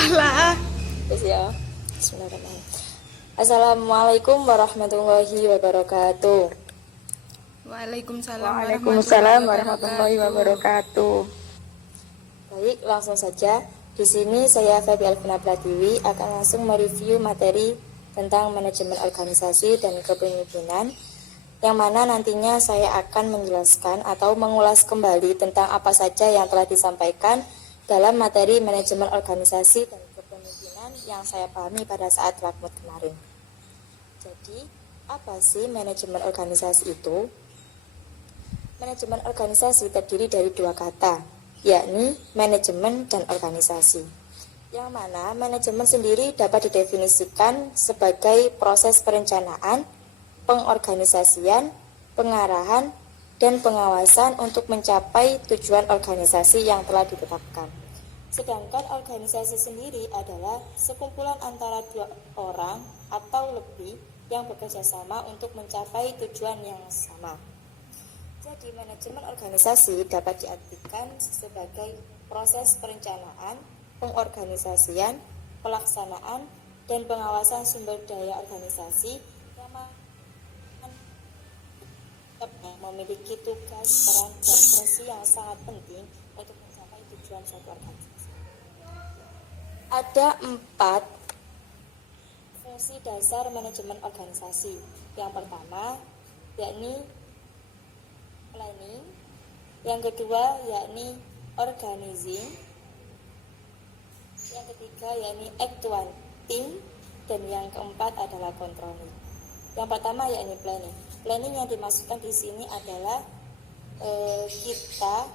Alah. Terus ya. Bismillahirrahmanirrahim. Assalamualaikum warahmatullahi wabarakatuh. Waalaikumsalam Waalaikumsalam warahmatullahi warahmatullahi wabarakatuh. wabarakatuh. Baik, langsung saja. Di sini saya Febi Alvina Pratiwi akan langsung mereview materi tentang manajemen organisasi dan kepemimpinan, yang mana nantinya saya akan menjelaskan atau mengulas kembali tentang apa saja yang telah disampaikan dalam materi manajemen organisasi dan kepemimpinan yang saya pahami pada saat lakmut kemarin. Jadi, apa sih manajemen organisasi itu? Manajemen organisasi terdiri dari dua kata, yakni manajemen dan organisasi. Yang mana manajemen sendiri dapat didefinisikan sebagai proses perencanaan, pengorganisasian, pengarahan, dan pengawasan untuk mencapai tujuan organisasi yang telah ditetapkan. Sedangkan organisasi sendiri adalah sekumpulan antara dua orang atau lebih yang bekerja sama untuk mencapai tujuan yang sama. Jadi, manajemen organisasi dapat diartikan sebagai proses perencanaan, pengorganisasian, pelaksanaan, dan pengawasan sumber daya organisasi yang memiliki tugas, peran, dan fungsi yang sangat penting untuk mencapai tujuan suatu organisasi. Ada 4 fungsi dasar manajemen organisasi. Yang pertama, yakni planning. Yang kedua, yakni organizing. Yang ketiga, yakni actuating. Dan yang keempat adalah controlling. Yang pertama, yakni planning. Planning yang dimaksudkan di sini adalah kita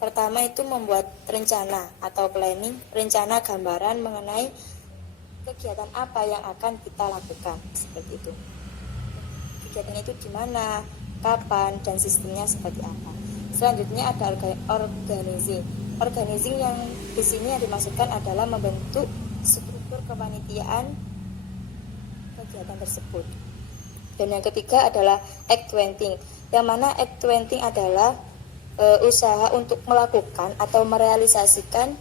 pertama itu membuat rencana atau planning, rencana gambaran mengenai kegiatan apa yang akan kita lakukan, seperti itu. Kegiatan itu di mana, kapan, dan sistemnya seperti apa. Selanjutnya ada organizing. Organizing yang di sini yang dimaksudkan adalah membentuk struktur kepanitiaan kegiatan tersebut. Dan yang ketiga adalah actuating, yang mana actuating adalah usaha untuk melakukan atau merealisasikan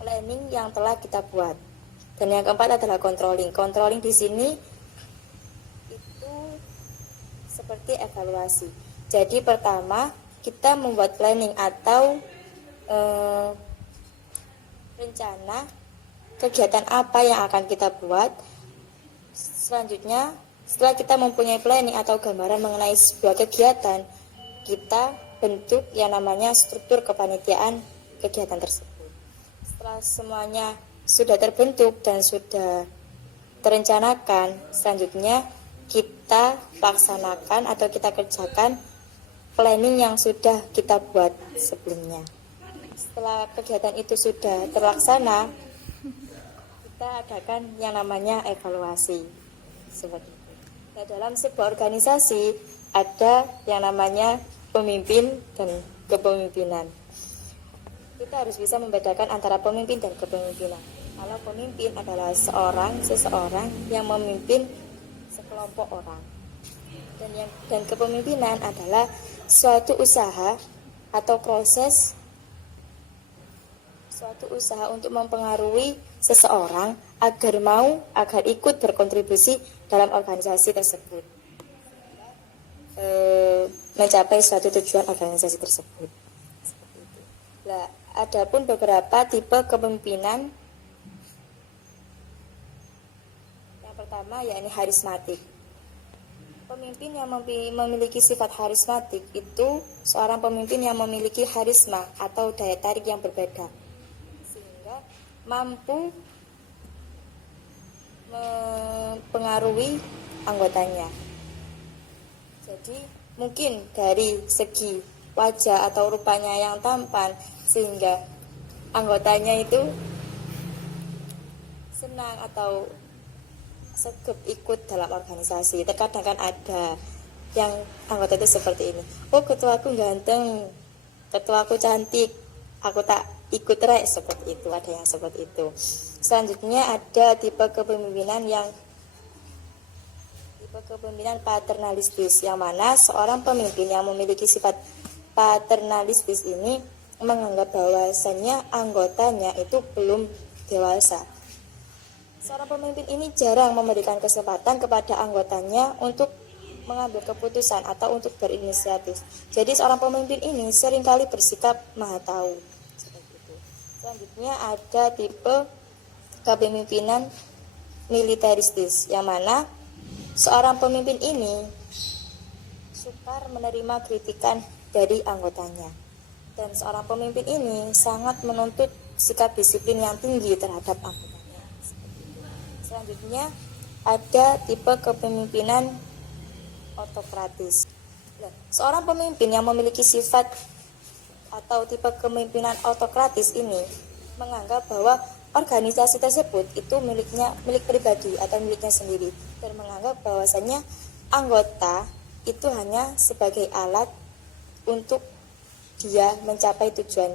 planning yang telah kita buat. Dan yang keempat adalah controlling. Controlling di sini itu seperti evaluasi. Jadi pertama kita membuat planning atau rencana kegiatan apa yang akan kita buat. Selanjutnya, setelah kita mempunyai planning atau gambaran mengenai sebuah kegiatan, kita bentuk yang namanya struktur kepanitiaan kegiatan tersebut. Setelah semuanya sudah terbentuk dan sudah terencanakan, selanjutnya kita laksanakan atau kita kerjakan planning yang sudah kita buat sebelumnya. Setelah kegiatan itu sudah terlaksana, kita adakan yang namanya evaluasi. Seperti itu. Nah, dalam sebuah organisasi ada yang namanya pemimpin dan kepemimpinan. Kita harus bisa membedakan antara pemimpin dan kepemimpinan. Kalau pemimpin adalah seseorang yang memimpin sekelompok orang. Dan kepemimpinan adalah suatu usaha atau proses suatu usaha untuk mempengaruhi seseorang agar ikut berkontribusi dalam organisasi tersebut, mencapai suatu tujuan organisasi tersebut. Seperti itu. Nah, adapun beberapa tipe kepemimpinan. Yang pertama yakni harismatik. Pemimpin yang memiliki sifat harismatik itu seorang pemimpin yang memiliki harisma atau daya tarik yang berbeda, sehingga mampu mempengaruhi anggotanya. Jadi mungkin dari segi wajah atau rupanya yang tampan, sehingga anggotanya itu senang atau segep ikut dalam organisasi. Terkadang kan ada yang anggota itu seperti ini, oh ketuaku ganteng, ketuaku cantik, aku tak ikut rek, seperti itu. Ada yang seperti itu. Selanjutnya ada tipe kepemimpinan paternalistis, yang mana seorang pemimpin yang memiliki sifat paternalistis ini menganggap bahwasannya anggotanya itu belum dewasa. Seorang pemimpin ini jarang memberikan kesempatan kepada anggotanya untuk mengambil keputusan atau untuk berinisiatif. Jadi seorang pemimpin ini seringkali bersikap maha tahu. Selanjutnya ada tipe kepemimpinan militeristis, yang mana seorang pemimpin ini sukar menerima kritikan dari anggotanya. Dan seorang pemimpin ini sangat menuntut sikap disiplin yang tinggi terhadap anggotanya. Selanjutnya ada tipe kepemimpinan autokratis. Seorang pemimpin yang memiliki sifat atau tipe kepemimpinan autokratis ini menganggap bahwa organisasi tersebut itu milik pribadi atau miliknya sendiri, dan menganggap bahwasannya anggota itu hanya sebagai alat untuk dia mencapai tujuan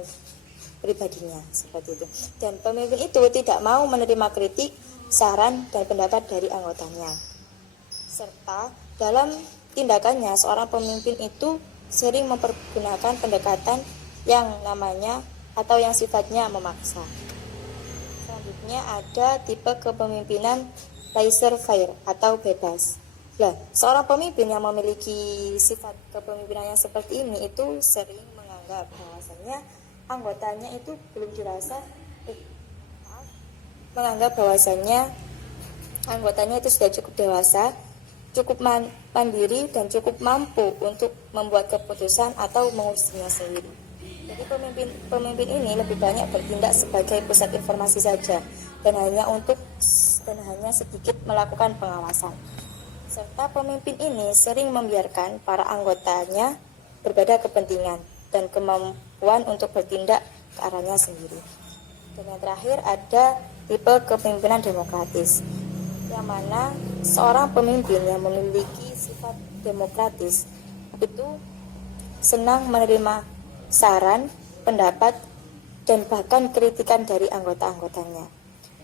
pribadinya, seperti itu. Dan pemimpin itu tidak mau menerima kritik, saran, dan pendapat dari anggotanya. Serta dalam tindakannya, seorang pemimpin itu sering mempergunakan pendekatan yang namanya atau yang sifatnya memaksa. Selanjutnya ada tipe kepemimpinan laissez-faire atau bebas. Seorang pemimpin yang memiliki sifat kepemimpinan yang seperti ini itu sering menganggap bahwasannya anggotanya itu belum dirasa menganggap bahwasannya anggotanya itu sudah cukup dewasa, cukup mandiri, dan cukup mampu untuk membuat keputusan atau mengurusnya sendiri. Jadi pemimpin ini lebih banyak bertindak sebagai pusat informasi saja, dan hanya sedikit melakukan pengawasan. Serta pemimpin ini sering membiarkan para anggotanya berbeda kepentingan dan kemampuan untuk bertindak ke arahnya sendiri. Dan yang terakhir ada tipe kepemimpinan demokratis, yang mana seorang pemimpin yang memiliki sifat demokratis itu senang menerima saran, pendapat, dan bahkan kritikan dari anggota-anggotanya.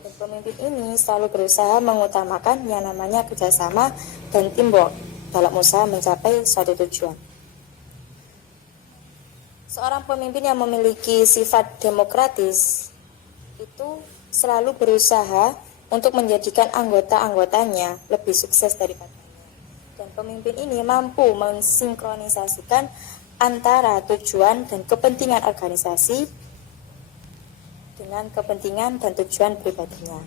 Dan pemimpin ini selalu berusaha mengutamakan yang namanya kerjasama dan teamwork dalam usaha mencapai suatu tujuan. Seorang pemimpin yang memiliki sifat demokratis itu selalu berusaha untuk menjadikan anggota-anggotanya lebih sukses daripadanya. Dan pemimpin ini mampu mensinkronisasikan antara tujuan dan kepentingan organisasi dengan kepentingan dan tujuan pribadinya.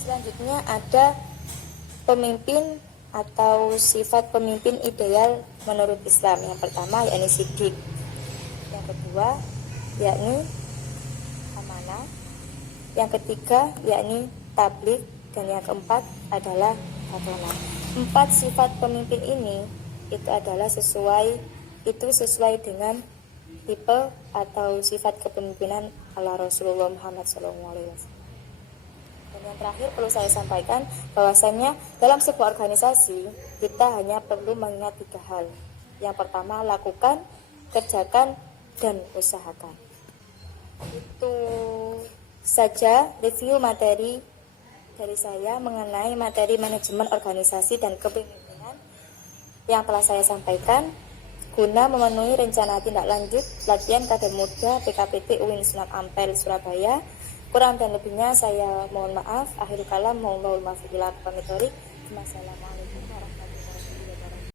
Selanjutnya ada pemimpin atau sifat pemimpin ideal menurut Islam. Yang pertama yakni siddiq, yang kedua yakni amanah, yang ketiga yakni tabligh, dan yang keempat adalah taqwa. 4 sifat pemimpin ini itu adalah sesuai dengan tipe atau sifat kepemimpinan ala Rasulullah Muhammad SAW. Dan yang terakhir perlu saya sampaikan bahwasannya dalam sebuah organisasi kita hanya perlu mengingat 3 hal. Yang pertama, lakukan, kerjakan, dan usahakan. Itu saja review materi dari saya mengenai materi manajemen organisasi dan kepemimpinan yang telah saya sampaikan guna memenuhi rencana tindak lanjut latihan kader muda PKPT UIN Sunan Ampel Surabaya. Kurang dan lebihnya saya mohon maaf. Akhirul kalam, mohon maaf bila kami. Wassalamualaikum.